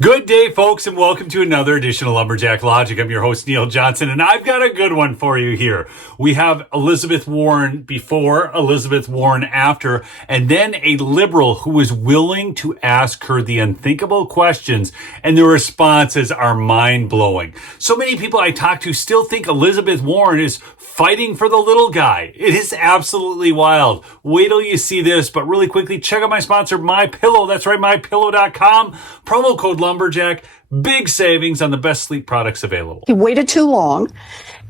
Good day, folks, and welcome to another edition of Lumberjack Logic. I'm your host, Neil Johnson, and I've got a good one for you here. We have Elizabeth Warren before, Elizabeth Warren after, and then a liberal who is willing to ask her the unthinkable questions, and the responses are mind-blowing. So many people I talk to still think Elizabeth Warren is fighting for the little guy. It is absolutely wild. Wait till you see this, but really quickly, check out my sponsor, MyPillow. That's right, MyPillow.com. Promo code Lumberjack. Big savings on the best sleep products available. You waited too long.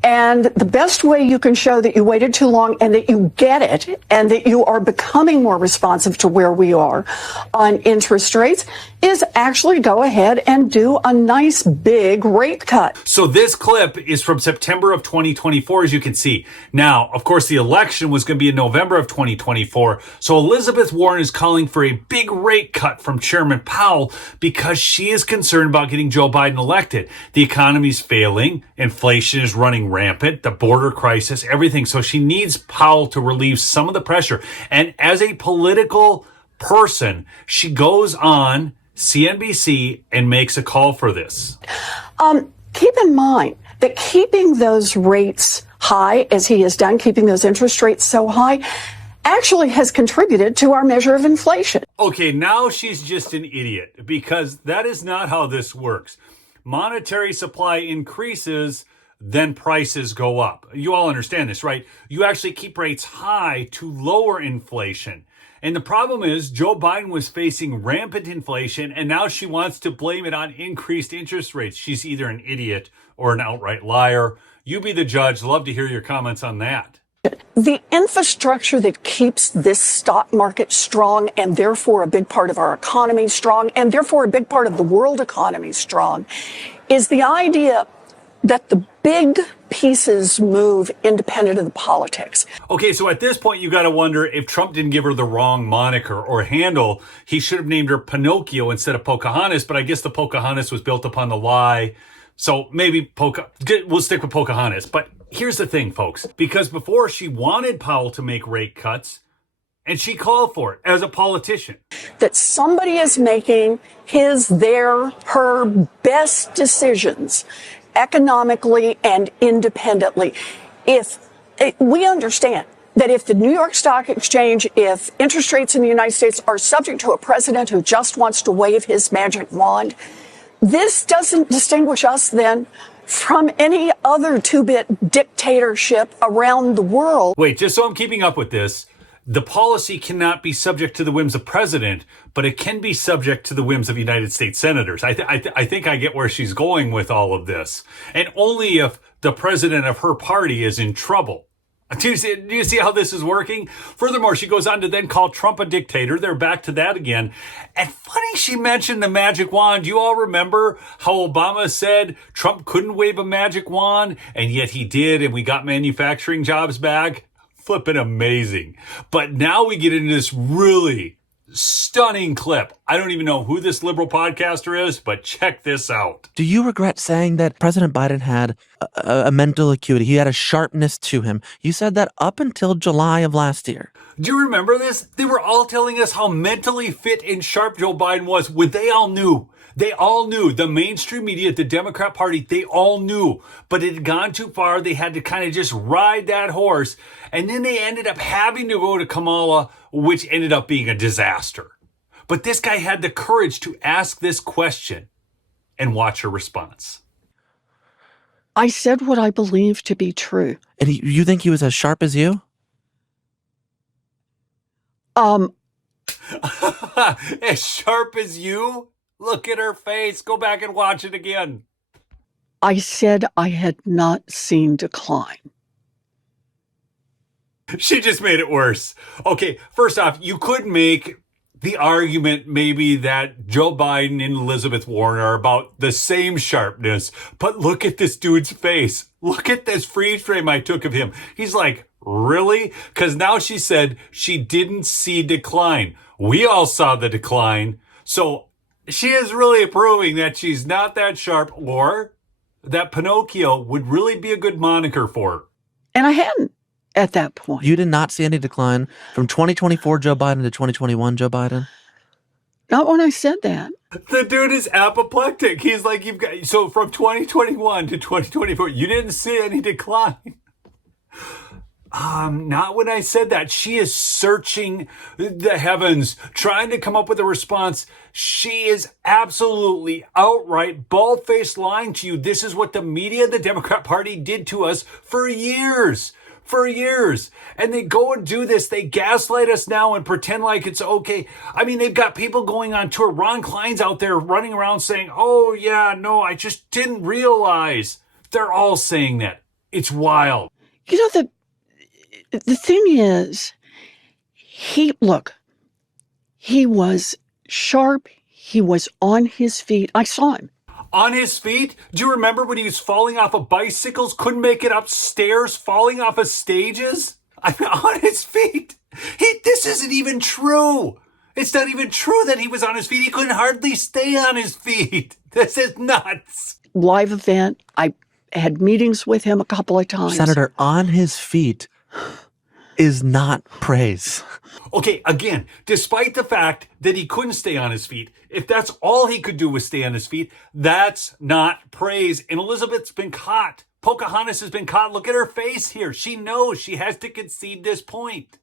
And the best way you can show that you waited too long and that you get it and that you are becoming more responsive to where we are on interest rates is actually go ahead and do a nice big rate cut. So this clip is from September of 2024, as you can see. Now, of course, the election was going to be in November of 2024. So Elizabeth Warren is calling for a big rate cut from Chairman Powell because she is concerned about getting Joe Biden elected. The economy's failing. Inflation is running rampant, the border crisis, everything. So she needs Powell to relieve some of the pressure. And as a political person, she goes on CNBC and makes a call for this. Keep in mind that keeping those rates high, as he has done, keeping those interest rates so high, actually has contributed to our measure of inflation. Okay, now she's just an idiot because that is not how this works. Monetary supply increases, then prices go up. You all understand this, right? You actually keep rates high to lower inflation. And the problem is Joe Biden was facing rampant inflation, and now she wants to blame it on increased interest rates. She's either an idiot or an outright liar. You be the judge. Love to hear your comments on that. The infrastructure that keeps this stock market strong and therefore a big part of our economy strong and therefore a big part of the world economy strong is the idea that the big pieces move independent of the politics. Okay, so at this point, you got to wonder if Trump didn't give her the wrong moniker or handle. He should have named her Pinocchio instead of Pocahontas, but I guess the Pocahontas was built upon the lie. So maybe we'll stick with Pocahontas. But here's the thing, folks, because before she wanted Powell to make rate cuts, and she called for it as a politician. That somebody is making her best decisions economically and independently. We understand that if the New York Stock Exchange, if interest rates in the United States are subject to a president who just wants to wave his magic wand, this doesn't distinguish us then from any other two-bit dictatorship around the world. Wait, just so I'm keeping up with this, the policy cannot be subject to the whims of president, but it can be subject to the whims of United States senators. I think I get where she's going with all of this. And only if the president of her party is in trouble. Do you see how this is working? Furthermore, she goes on to then call Trump a dictator. They're back to that again. And funny she mentioned the magic wand. You all remember how Obama said Trump couldn't wave a magic wand, and yet he did, and we got manufacturing jobs back? Flipping amazing. But now we get into this really stunning clip. I don't even know who this liberal podcaster is, but check this out. Do you regret saying that President Biden had a mental acuity? He had a sharpness to him. You said that up until July of last year. Do you remember this? They were all telling us how mentally fit and sharp Joe Biden was when they all knew. They all knew. The mainstream media, the Democrat Party, they all knew. But it had gone too far. They had to kind of just ride that horse. And then they ended up having to go to Kamala, which ended up being a disaster. But this guy had the courage to ask this question and watch her response. I said what I believe to be true. And you think he was as sharp as you? As sharp as you? Look at her face. Go back and watch it again. I said I had not seen decline. She just made it worse. Okay, first off, you could make the argument maybe that Joe Biden and Elizabeth Warren are about the same sharpness, but look at this dude's face. Look at this freeze frame I took of him. He's like, really? Because now she said she didn't see decline. We all saw the decline. So she is really proving that she's not that sharp, or that Pinocchio would really be a good moniker for her. And I hadn't at that point. You did not see any decline from 2024 Joe Biden to 2021 Joe Biden? Not when I said that. The dude is apoplectic. He's like, you've got, so from 2021 to 2024, you didn't see any decline. Not when I said that. She is searching the heavens, trying to come up with a response. She is absolutely outright bald-faced lying to you. This is what the media, the Democrat Party did to us for years. For years. And they go and do this. They gaslight us now and pretend like it's okay. I mean, they've got people going on tour. Ron Klein's out there running around saying, oh, yeah, no, I just didn't realize. They're all saying that. It's wild. You know, the thing is, he was sharp. He was on his feet. I saw him. On his feet? Do you remember when he was falling off of bicycles, couldn't make it upstairs, falling off of stages? I mean, on his feet. This isn't even true. It's not even true that he was on his feet. He couldn't hardly stay on his feet. This is nuts. Live event. I had meetings with him a couple of times. Senator, on his feet is not praise. Okay, again, despite the fact that he couldn't stay on his feet, if that's all he could do was stay on his feet, that's not praise. And Elizabeth's been caught. Pocahontas has been caught. Look at her face here. She knows she has to concede this point.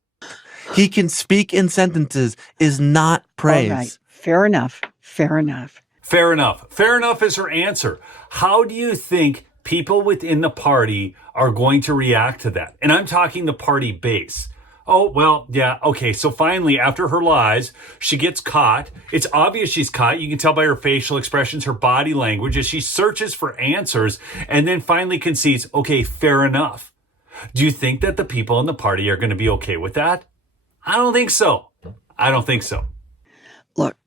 He can speak in sentences is not praise. All right. Fair enough. Fair enough. Fair enough. Fair enough is her answer. How do you think people within the party are going to react to that? And I'm talking the party base. Oh, well, yeah, okay. So finally, after her lies, she gets caught. It's obvious she's caught. You can tell by her facial expressions, her body language, as she searches for answers and then finally concedes, okay, fair enough. Do you think that the people in the party are going to be okay with that? I don't think so. I don't think so. Look,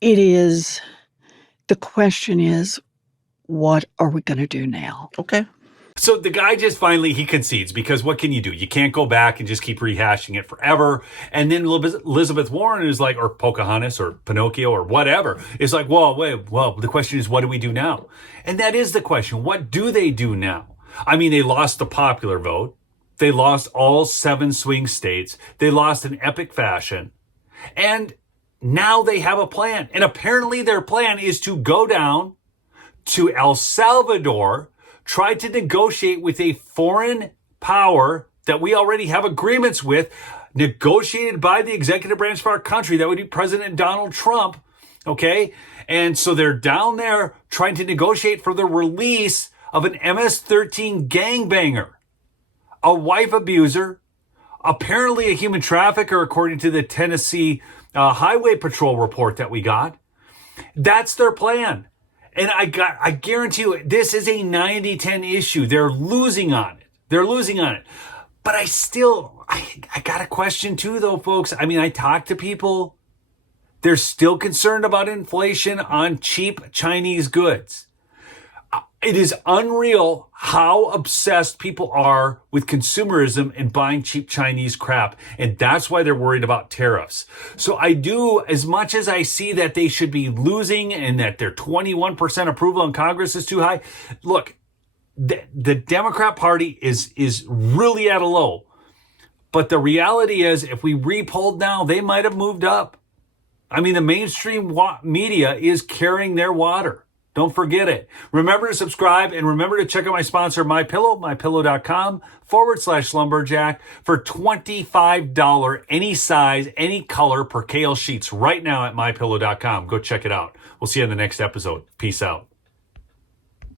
the question is, what are we going to do now? Okay. So the guy just finally, he concedes because what can you do? You can't go back and just keep rehashing it forever. And then Elizabeth Warren is like, or Pocahontas or Pinocchio or whatever, is like, well, the question is, what do we do now? And that is the question. What do they do now? I mean, they lost the popular vote. They lost all 7 swing states. They lost in epic fashion. And now they have a plan. And apparently their plan is to go down to El Salvador, try to negotiate with a foreign power that we already have agreements with, negotiated by the executive branch of our country. That would be President Donald Trump. Okay. And so they're down there trying to negotiate for the release of an MS-13 gangbanger, a wife abuser, apparently a human trafficker, according to the Tennessee Highway Patrol report that we got. That's their plan. And I guarantee you, this is a 90-10 issue. They're losing on it. But I got a question too, though, folks. I mean, I talk to people. They're still concerned about inflation on cheap Chinese goods. It is unreal how obsessed people are with consumerism and buying cheap Chinese crap. And that's why they're worried about tariffs. So I do, as much as I see that they should be losing and that their 21% approval in Congress is too high. Look, the Democrat Party is really at a low. But the reality is, if we repolled now, they might have moved up. I mean, the mainstream media is carrying their water. Don't forget it. Remember to subscribe and remember to check out my sponsor, MyPillow, mypillow.com/lumberjack for $25 any size, any color percale sheets right now at mypillow.com. Go check it out. We'll see you in the next episode. Peace out.